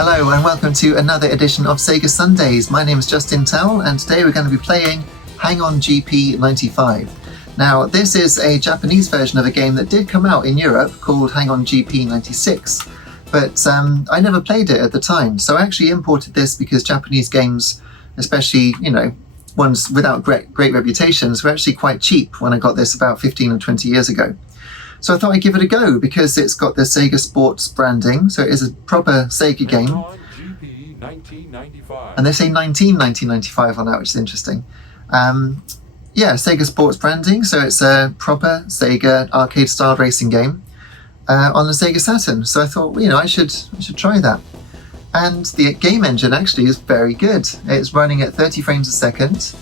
Hello and welcome to another edition of Sega Sundays. My name is Justin Towell and today we're going to be playing Hang On GP 95. Now this is a Japanese version of a game that did come out in Europe called Hang On GP 96, but I never played it at the time, so I actually imported this because Japanese games, especially, you know, ones without great reputations, were actually quite cheap when I got this about 15 or 20 years ago. So I thought I'd give it a go because it's got the Sega Sports branding, so it is a proper Sega game. And they say 1995 on that, which is interesting. Yeah, Sega Sports branding, so it's a proper Sega arcade style racing game on the Sega Saturn. So I thought, well, you know, I should try that. And the game engine actually is very good. It's running at 30 frames a second.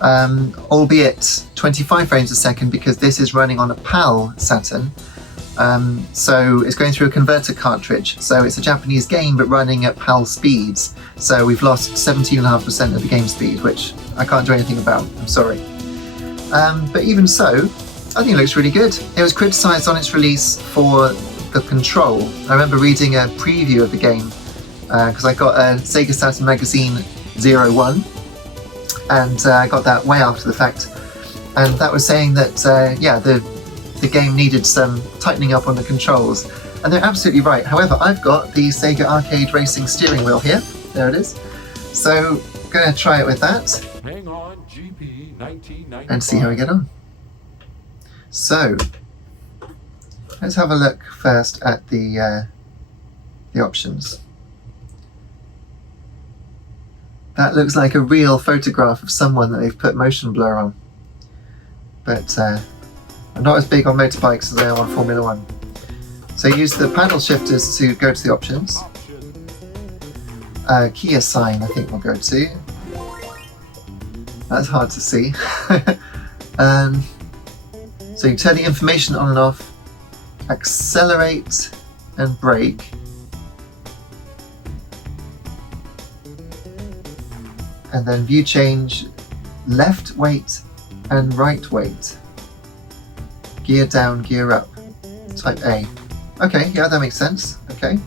Albeit 25 frames a second because this is running on a PAL Saturn. So it's going through a converter cartridge. So it's a Japanese game but running at PAL speeds. So we've lost 17.5% of the game speed, which I can't do anything about, I'm sorry. But even so, I think it looks really good. It was criticised on its release for the control. I remember reading a preview of the game because I got a Sega Saturn Magazine 01. And I got that way after the fact, and that was saying that yeah, the game needed some tightening up on the controls, and they're absolutely right. However, I've got the Sega Arcade Racing steering wheel here. There it is. So I'm going to try it with that. Hang On GP 1995. And see how we get on. So let's have a look first at the options. That looks like a real photograph of someone that they've put motion blur on. But I'm not as big on motorbikes as I am on Formula 1. So use the paddle shifters to go to the options. Kia sign I think we'll go to. That's hard to see. So you turn the information on and off, accelerate and brake. And then view change, left weight and right weight. Gear down, gear up. Type A. Okay, yeah, that makes sense. Okay.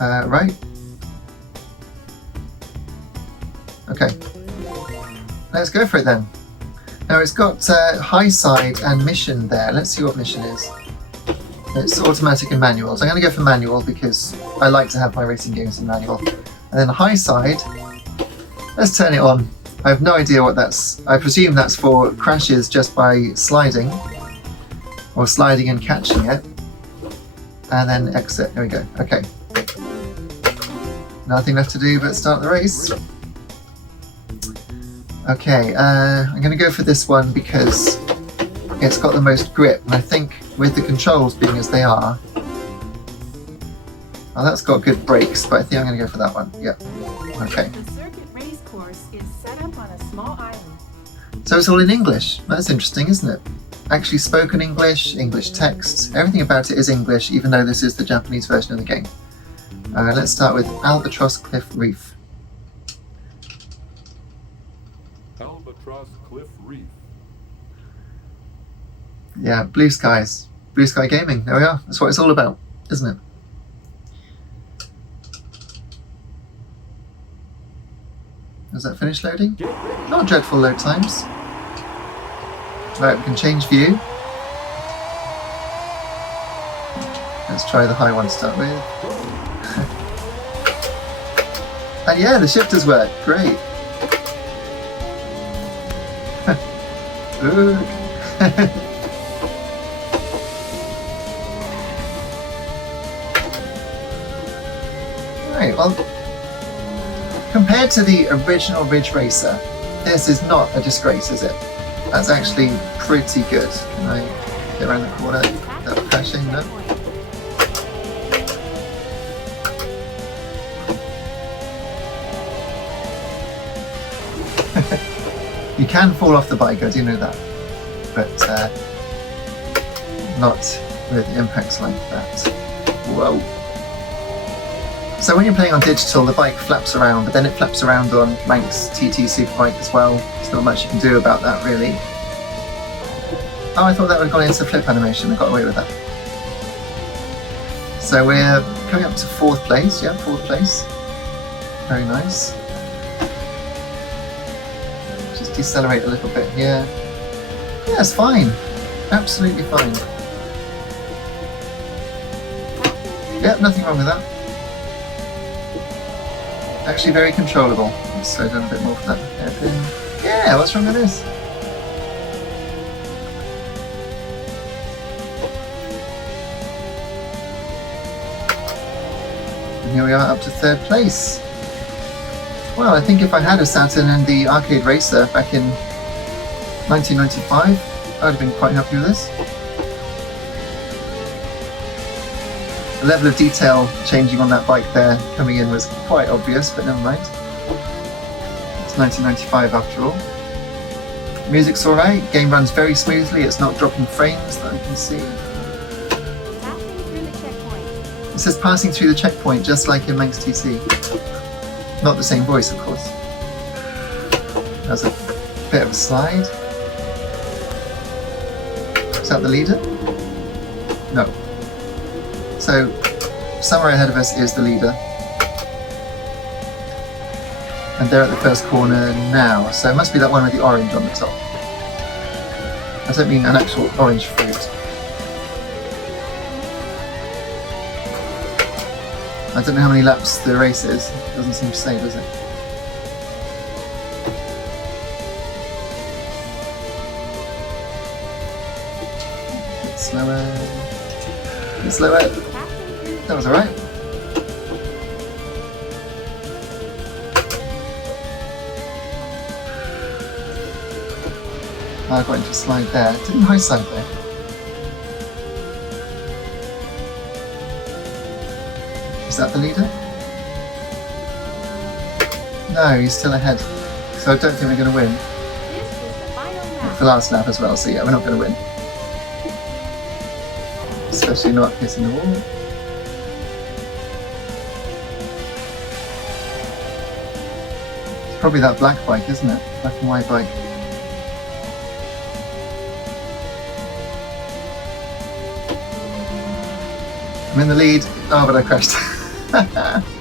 Right. Okay. Let's go for it then. Now it's got high side and mission there. Let's see what mission is. It's automatic and manual. So I'm going to go for manual because I like to have my racing games in manual. And then high side. Let's turn it on. I have no idea what that's. I presume that's for crashes just by sliding. Or sliding and catching it. And then exit. There we go. Okay. Nothing left to do but start the race. Okay, I'm going to go for this one because it's got the most grip. And I think with the controls being as they are. Oh, that's got good brakes, but I think I'm going to go for that one. Yeah. Okay. So it's all in English. That's interesting, isn't it? Actually spoken English, English text, everything about it is English, even though this is the Japanese version of the game. Let's start with Albatross Cliff Reef. Albatross Cliff Reef. Yeah, blue skies. Blue sky gaming. There we are. That's what it's all about, isn't it? Has that finished loading? Not dreadful load times. Right, we can change view. Let's try the high one to start with. And yeah, the shifters work. Great. Right, well, compared to the original Ridge Racer, this is not a disgrace, is it? That's actually pretty good. Can I get around the corner without crashing? No? You can fall off the bike, I do know that. But not with impacts like that. Whoa. So when you're playing on digital, the bike flaps around, but then it flaps around on Rank's TT Superbike as well. There's not much you can do about that, really. Oh, I thought that would have gone into flip animation. I got away with that. So we're coming up to 4th place. Yeah, 4th place. Very nice. Just decelerate a little bit here. Yeah, it's fine. Absolutely fine. Yep, nothing wrong with that. Actually very controllable. Let's slow down a bit more for that hairpin. Yeah, what's wrong with this? And here we are up to 3rd place. Well, I think if I had a Saturn and the Arcade Racer back in 1995, I'd have been quite happy with this. The level of detail changing on that bike there coming in was quite obvious, but never mind. It's 1995 after all. Music's alright, game runs very smoothly, it's not dropping frames that I can see. It says passing through the checkpoint, just like in Manx TC. Not the same voice, of course. There's a bit of a slide. Is that the leader? No. So, somewhere ahead of us is the leader. And they're at the first corner now, so it must be that one with the orange on the top. I don't mean an actual orange fruit. I don't know how many laps the race is. It doesn't seem to say, does it? A bit slower. A bit slower. That was alright. I got into a slide there. Didn't high slide there. Is that the leader? No, he's still ahead. So I don't think we're going to win. It's the last lap as well, so yeah, we're not going to win. Especially not hitting the wall. It's probably that black bike, isn't it? Black and white bike. I'm in the lead. Oh, but I crashed.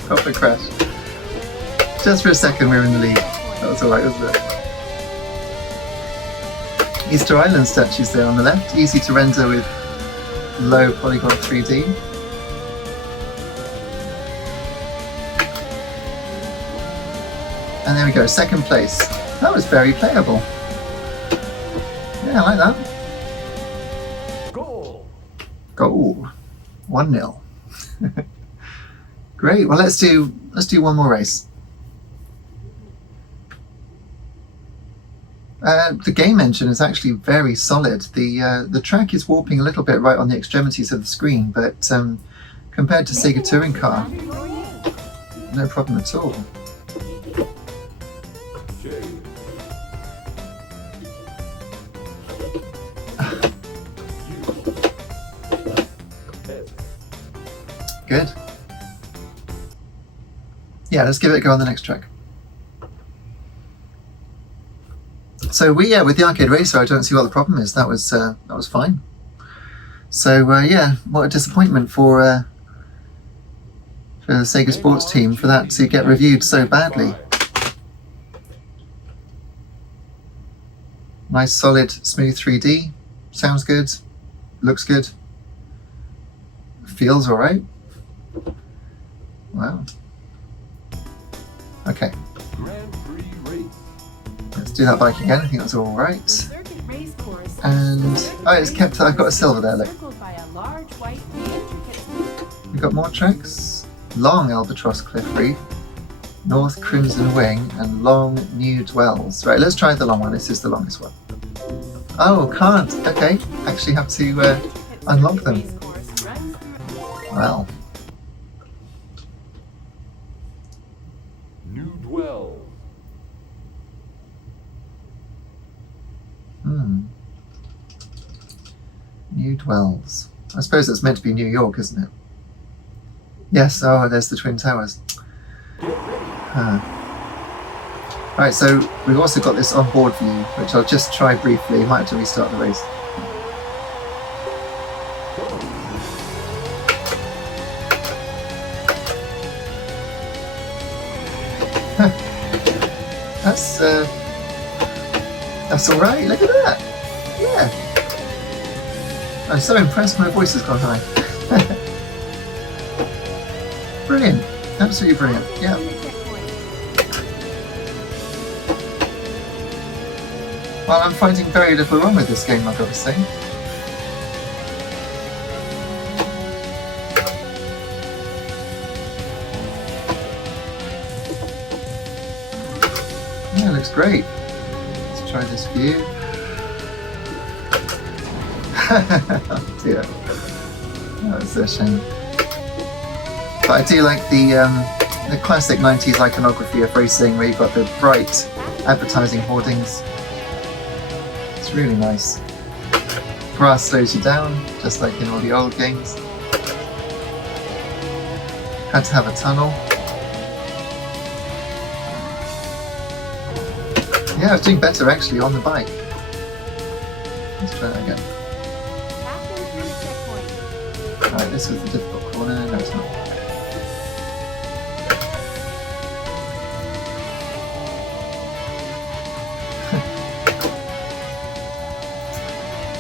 Proper crash. Just for a second we were in the lead. That was alright, wasn't it? Easter Island statues there on the left. Easy to render with low polygon 3D. And there we go, 2nd place. That was very playable. Yeah, I like that. Goal! Goal. 1-0. Great. Well, let's do one more race. The game engine is actually very solid. The track is warping a little bit right on the extremities of the screen, but compared to Sega Touring Car, no problem at all. Good. Yeah, let's give it a go on the next track. So with the Arcade Racer, I don't see what the problem is. That was fine. So yeah, what a disappointment for the Sega Sports team for that to get reviewed so badly. Nice, solid, smooth 3D. Sounds good. Looks good. Feels alright. Wow. Okay. Let's do that bike again. I think that's all right. And it's kept. I've got a silver there. Look. We've got more tracks. Long Albatross Cliff Reef, North Crimson Wing, and Long New Dwells. Right. Let's try the long one. This is the longest one. Oh, can't. Okay. Actually have to unlock them. Well. New Dwell. New Dwells. I suppose it's meant to be New York, isn't it? Yes, oh, there's the Twin Towers. Alright, so we've also got this on-board view, which I'll just try briefly. Might have to restart the race. that's all right. Look at that. Yeah. I'm so impressed. My voice has gone high. Brilliant. Absolutely brilliant. Yeah. Well, I'm finding very little wrong with this game, I've got to say. Yeah, it looks great. Let's try this view. Oh dear. Oh, that's a shame. But I do like the classic 90s iconography of racing where you've got the bright advertising hoardings. It's really nice. Grass slows you down, just like in all the old games. Had to have a tunnel. Yeah, I was doing better actually on the bike. Let's try that again. Alright, this was the difficult corner. No, it's not.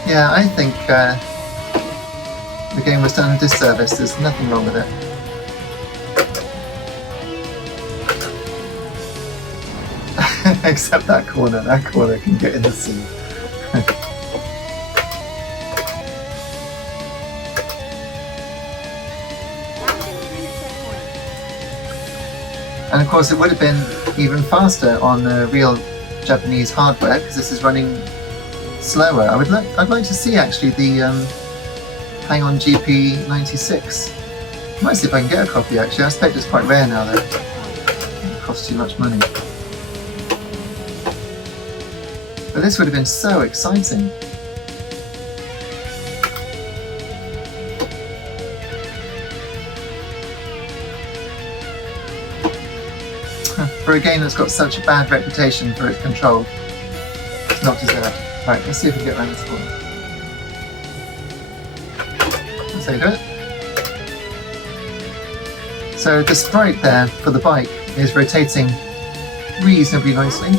Yeah, I think the game was done a disservice. There's nothing wrong with it. Except that corner. That corner can get in the sea. And of course it would have been even faster on real Japanese hardware because this is running slower. I'd like to see actually the Hang On GP 96. Might see if I can get a copy actually. I expect it's quite rare now though. It costs too much money. But this would have been so exciting. For a game that's got such a bad reputation for its control, it's not deserved. Right, let's see if we can get around this corner. That's how you do it. So the sprite there for the bike is rotating reasonably nicely.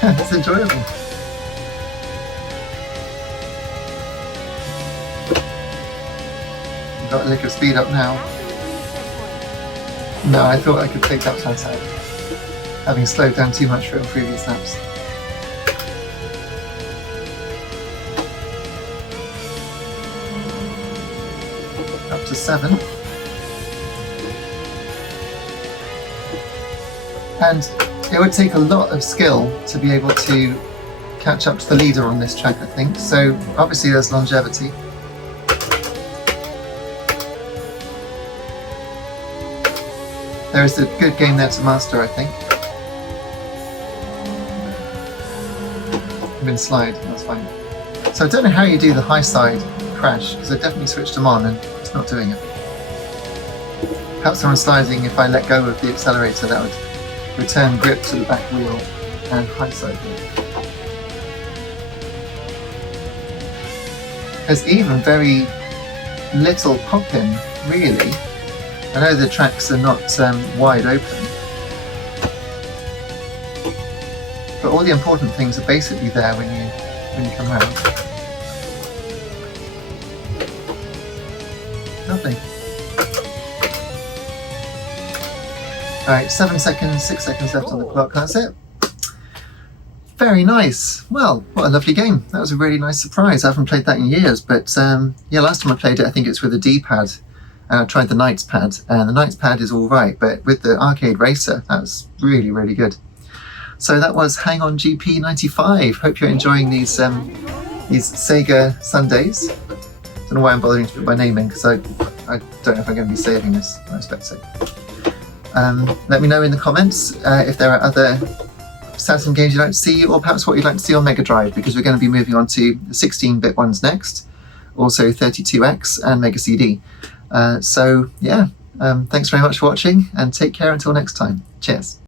It's enjoyable. Got a lick of speed up now. No, I thought I could take that chance out, having slowed down too much for previous laps. Up to 7. And it would take a lot of skill to be able to catch up to the leader on this track, I think. So obviously there's longevity. There is a good game there to master, I think. I'm in slide, that's fine. So I don't know how you do the high side crash, because I definitely switched them on and it's not doing it. Perhaps when I'm sliding, if I let go of the accelerator, that would return grip to the back wheel and high side grip. There's even very little pop-in, really. I know the tracks are not wide open, but all the important things are basically there when you come around. Lovely. Alright, 7 seconds, 6 seconds left on the clock, that's it. Very nice. Well, what a lovely game. That was a really nice surprise. I haven't played that in years, but yeah, last time I played it I think it's with a D-pad. And I tried the Knights pad, and the Knights pad is all right, but with the Arcade Racer, that was really, really good. So that was Hang On GP 95. Hope you're enjoying these Sega Sundays. Don't know why I'm bothering to put my name in, because I don't know if I'm going to be saving this. I expect so. Let me know in the comments if there are other Saturn games you'd like to see, or perhaps what you'd like to see on Mega Drive, because we're going to be moving on to the 16-bit ones next, also 32X and Mega CD. So yeah, thanks very much for watching and take care until next time. Cheers.